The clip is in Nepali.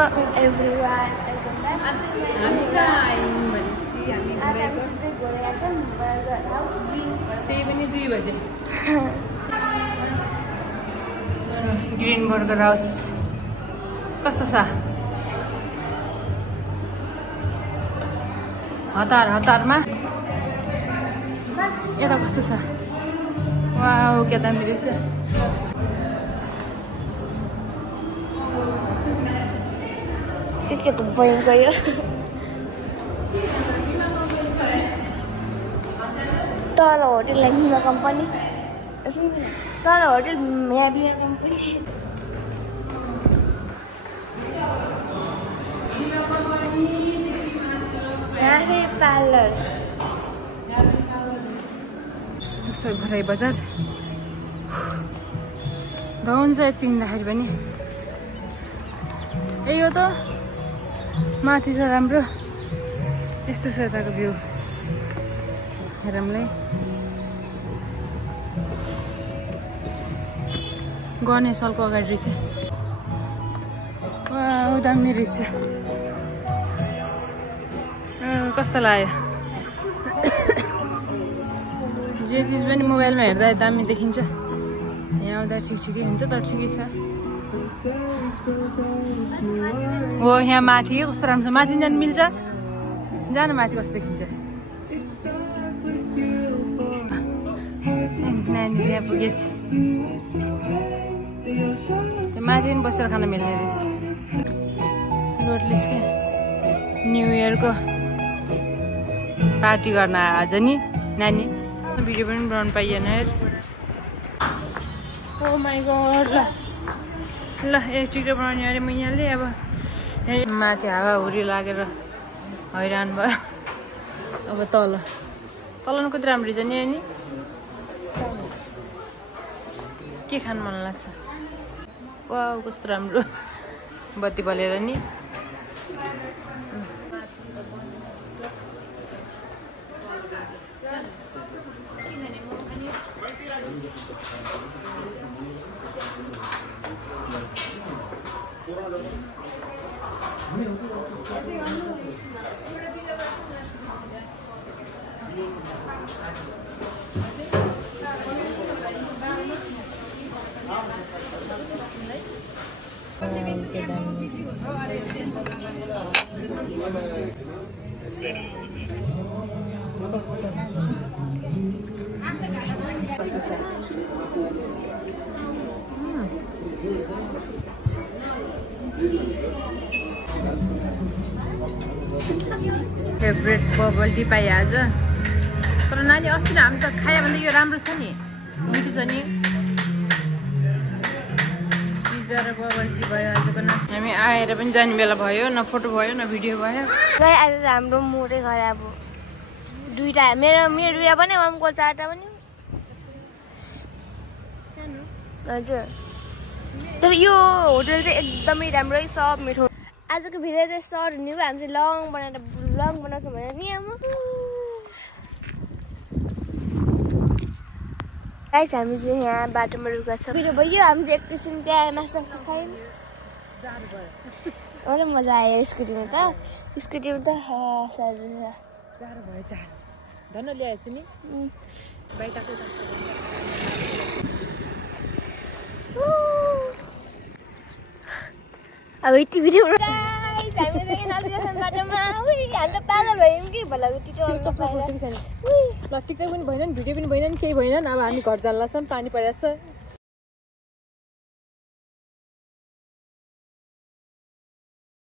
Hello everyone. हामी कहाँ आयौँ भनेपछि हामी त्यही पनि 2 बजे ग्रीन बर्गर हाउस कस्तो छ हतारमा यता कस्तो छ वाउ के दामी रहेछ के त बढी गयो तल होटल बिमा कम्पनी तल होटल यहाँ बिमा कम्पनी यहाँ पार्लर यस्तो छ घरै बजार धुन्छ यति हिँड्दाखेरि पनि ए यो त माथि छ राम्रो यस्तो छ यताको भ्यू हेरौँलाई गणेशलको अगाडि रहेछ वाउ दामी रहेछ कस्तो लाग्यो जे चिज पनि मोबाइलमा हेर्दा दामी देखिन्छ यहाँ आउँदा ठिकै हुन्छ तर ठिकै छ हो यहाँ माथि कस्तो राम्रो छ माथि जानु मिल्छ जानु माथि कस्तो देखिन्छ नानी यहाँ पुगेछ माथि पनि बसेर खान मिल्ने रहेछ रोडलेस क्या न्यु इयरको पार्टी गर्न आज नि नानी भिडियो पनि बनाउनु पाइएन ओ माई गड ल टिकटक बनाउने अरे मैयाले अब माथि हावाहुरी लागेर हैरान भयो अब तल कति राम्रो रहेछ नि अनि के खानु मन लाग्छ वाउ कस्तो राम्रो बत्ती बलेर नि फेभरेट बबल टी पाएँ आज तर नानी अस्ति हामी त खायो भने यो राम्रो छ नि मिठो छ नि पिज्जा र बबल टी भयो आजको नाच्नु हामी आएर पनि जाने बेला भयो न फोटो भयो न भिडियो भयो आज हाम्रो मोडै खराब हो दुईटा मेरो दुईटा पनि ममको 4टा पनि हजुर तर यो होटल चाहिँ एकदमै राम्रो सब मिठो आजको भिडियो चाहिँ सर्ट हुने भयो हामी चाहिँ लङ बनाउँछौँ भने नि गाइस हामी चाहिँ यहाँ बाटोमा रुका छ भिडियो भयो हामी चाहिँ एकैछिन त्यहाँ नास्ता खायौँ अरे मजा आयो स्कुटीमा त धन ल्याएछु नि बाइटाको अब यति भिडियो हामी त पागल भयौँ कि भला टिकटक पनि भएन भिडियो पनि भएन केही भएन अब हामी घर जान्ला छौँ पानी परिरहेछ